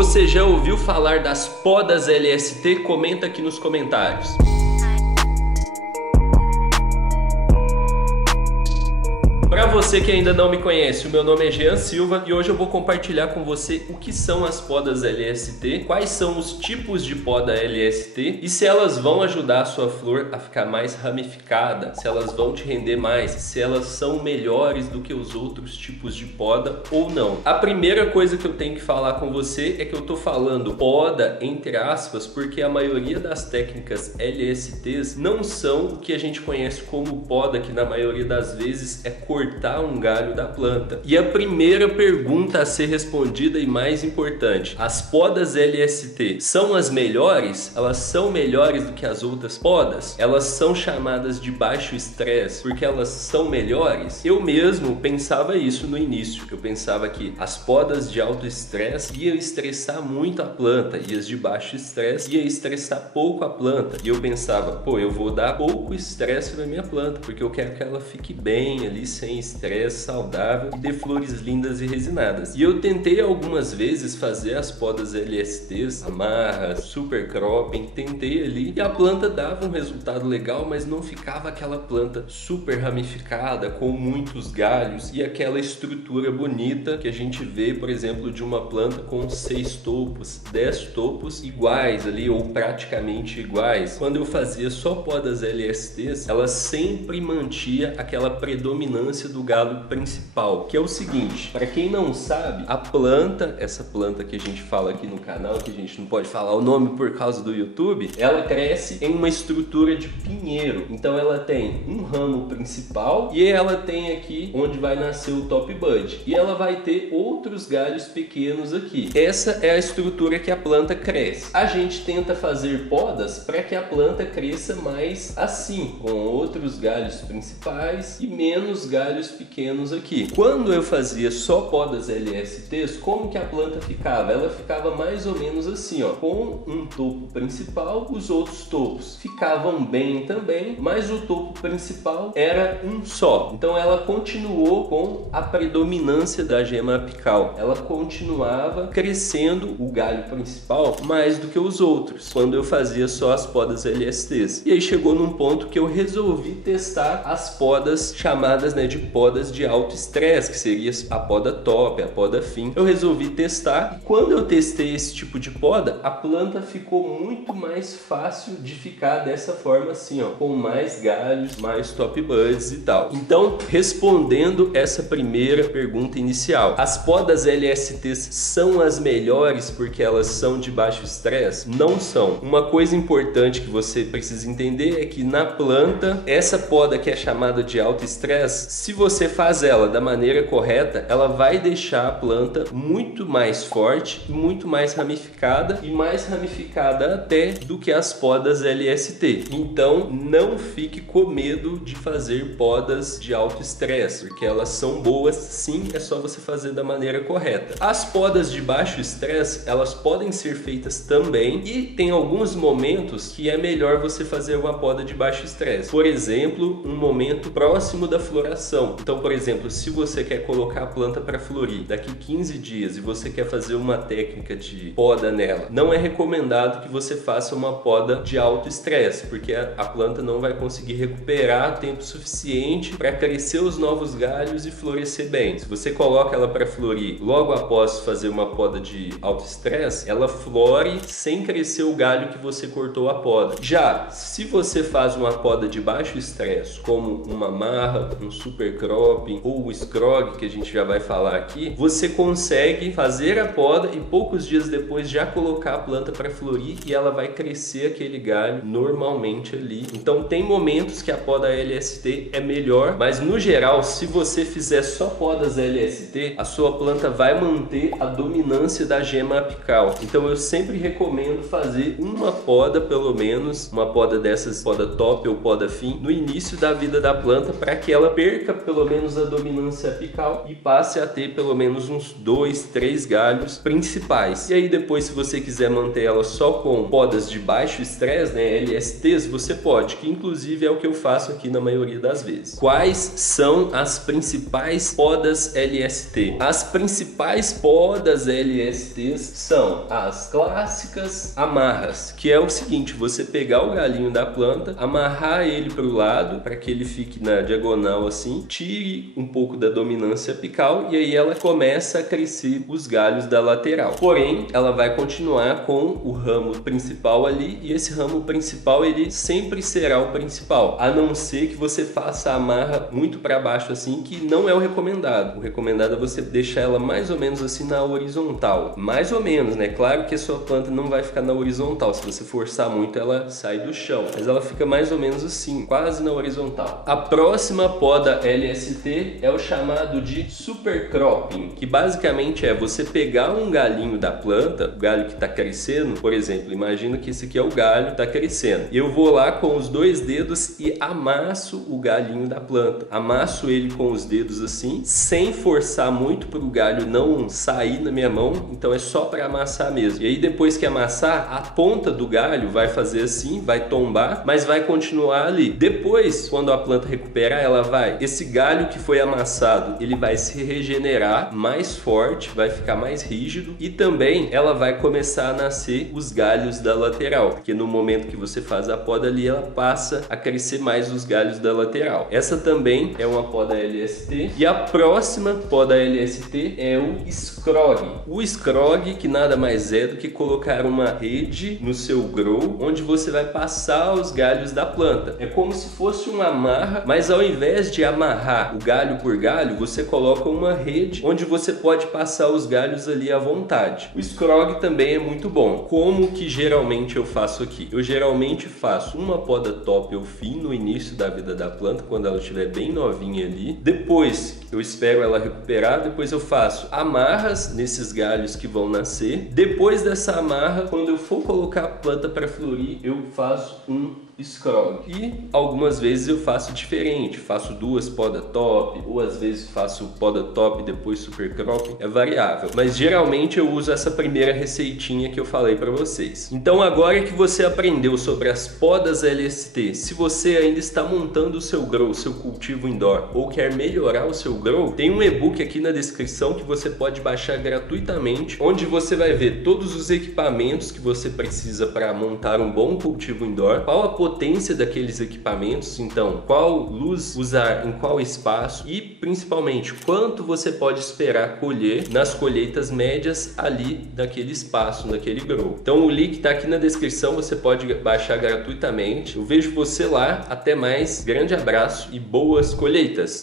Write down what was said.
Você já ouviu falar das podas LST? Comenta aqui nos comentários. Para você que ainda não me conhece, o meu nome é Jean Silva e hoje eu vou compartilhar com você o que são as podas LST, quais são os tipos de poda LST e se elas vão ajudar a sua flor a ficar mais ramificada, se elas vão te render mais, se elas são melhores do que os outros tipos de poda ou não. A primeira coisa que eu tenho que falar com você é que eu tô falando poda entre aspas porque a maioria das técnicas LSTs não são o que a gente conhece como poda, que na maioria das vezes é cortar um galho da planta. E a primeira pergunta a ser respondida e mais importante: as podas LST são as melhores? Elas são melhores do que as outras podas? Elas são chamadas de baixo estresse porque elas são melhores? Eu mesmo pensava isso no início. Eu pensava que as podas de alto estresse iam estressar muito a planta e as de baixo estresse iam estressar pouco a planta. E eu pensava, pô, eu vou dar pouco estresse na minha planta porque eu quero que ela fique bem ali, sem estresse, saudável e dê flores lindas e resinadas. E eu tentei algumas vezes fazer as podas LSTs, amarra, super cropping, tentei ali e a planta dava um resultado legal, mas não ficava aquela planta super ramificada com muitos galhos e aquela estrutura bonita que a gente vê, por exemplo, de uma planta com 6 topos, 10 topos iguais ali ou praticamente iguais. Quando eu fazia só podas LSTs, ela sempre mantinha aquela predominância do galo principal, que é o seguinte: para quem não sabe, a planta, essa planta que a gente fala aqui no canal, que a gente não pode falar o nome por causa do YouTube, ela cresce em uma estrutura de pinheiro. Então ela tem um ramo principal e ela tem aqui onde vai nascer o top bud e ela vai ter outros galhos pequenos aqui. Essa é a estrutura que a planta cresce. A gente tenta fazer podas para que a planta cresça mais assim, com outros galhos principais e menos galhos pequenos aqui. Quando eu fazia só podas LSTs, como que a planta ficava? Ela ficava mais ou menos assim, ó, com um topo principal, os outros topos ficavam bem também, mas o topo principal era um só. Então ela continuou com a predominância da gema apical. Ela continuava crescendo o galho principal mais do que os outros, quando eu fazia só as podas LSTs. E aí chegou num ponto que eu resolvi testar as podas chamadas, né, de podas de alto estresse, que seria a poda top, a poda fim. Eu resolvi testar e quando eu testei esse tipo de poda, a planta ficou muito mais fácil de ficar dessa forma assim, ó, com mais galhos, mais top buds e tal. Então, respondendo essa primeira pergunta inicial, as podas LSTs são as melhores porque elas são de baixo estresse? Não são. Uma coisa importante que você precisa entender é que na planta, essa poda que é chamada de alto estresse, se você faz ela da maneira correta, ela vai deixar a planta muito mais forte, muito mais ramificada e mais ramificada até do que as podas LST. Então não fique com medo de fazer podas de alto estresse, porque elas são boas sim, é só você fazer da maneira correta. As podas de baixo estresse, elas podem ser feitas também e tem alguns momentos que é melhor você fazer uma poda de baixo estresse. Por exemplo, um momento próximo da floração. Então, por exemplo, se você quer colocar a planta para florir daqui 15 dias e você quer fazer uma técnica de poda nela, não é recomendado que você faça uma poda de alto estresse, porque a planta não vai conseguir recuperar tempo suficiente para crescer os novos galhos e florescer bem. Se você coloca ela para florir logo após fazer uma poda de alto estresse, ela flore sem crescer o galho que você cortou a poda. Já se você faz uma poda de baixo estresse, como uma marra, um super cropping ou o scrog, que a gente já vai falar aqui, você consegue fazer a poda e poucos dias depois já colocar a planta para florir e ela vai crescer aquele galho normalmente ali. Então tem momentos que a poda LST é melhor, mas no geral, se você fizer só podas LST, a sua planta vai manter a dominância da gema apical. Então eu sempre recomendo fazer uma poda, pelo menos, uma poda dessas, poda top ou poda fim, no início da vida da planta, para que ela perca pelo menos a dominância apical e passe a ter pelo menos uns 2, 3 galhos principais. E aí depois, se você quiser manter ela só com podas de baixo estresse, né, LSTs, você pode, que inclusive é o que eu faço aqui na maioria das vezes. Quais são as principais podas LST? As principais podas LSTs são as clássicas amarras, que é o seguinte: você pegar o galinho da planta, amarrar ele para o lado, para que ele fique na diagonal assim, tire um pouco da dominância apical e aí ela começa a crescer os galhos da lateral. Porém, ela vai continuar com o ramo principal ali, e esse ramo principal ele sempre será o principal, a não ser que você faça a amarra muito para baixo assim, que não é o recomendado. O recomendado é você deixar ela mais ou menos assim na horizontal, mais ou menos, né? Claro que a sua planta não vai ficar na horizontal, se você forçar muito ela sai do chão, mas ela fica mais ou menos assim, quase na horizontal. A próxima poda LST é o chamado de super cropping, que basicamente é você pegar um galinho da planta, o galho que está crescendo, por exemplo, imagina que esse aqui é o galho que está crescendo, e eu vou lá com os 2 dedos e amasso o galinho da planta, amasso ele com os dedos assim, sem forçar muito para o galho não sair na minha mão, então é só para amassar mesmo. E aí depois que amassar, a ponta do galho vai fazer assim, vai tombar, mas vai continuar ali. Depois, quando a planta recuperar, esse galho que foi amassado, ele vai se regenerar mais forte, vai ficar mais rígido, e também ela vai começar a nascer os galhos da lateral, porque no momento que você faz a poda ali, ela passa a crescer mais os galhos da lateral. Essa também é uma poda LST. E a próxima poda LST é o scrog. O scrog, que nada mais é do que colocar uma rede no seu grow, onde você vai passar os galhos da planta. É como se fosse uma amarra, mas ao invés de amarrar o galho por galho, você coloca uma rede onde você pode passar os galhos ali à vontade. O scrog também é muito bom. Como que geralmente eu faço aqui? Eu geralmente faço uma poda top ou fim no início da vida da planta, quando ela estiver bem novinha ali. Depois eu espero ela recuperar, depois eu faço amarras nesses galhos que vão nascer. Depois dessa amarra, quando eu for colocar a planta para florir, eu faço um scrog. E algumas vezes eu faço diferente, faço 2 poda top, ou às vezes faço poda top e depois super cropping, é variável, mas geralmente eu uso essa primeira receitinha que eu falei para vocês. Então agora que você aprendeu sobre as podas LST, se você ainda está montando o seu grow, seu cultivo indoor, ou quer melhorar o seu grow, tem um e-book aqui na descrição que você pode baixar gratuitamente, onde você vai ver todos os equipamentos que você precisa para montar um bom cultivo indoor, qual a potência daqueles equipamentos, então qual luz usar em qual espaço e principalmente quanto você pode esperar colher nas colheitas médias ali daquele espaço, naquele grow. Então o link está aqui na descrição, você pode baixar gratuitamente. Eu vejo você lá, até mais, grande abraço e boas colheitas!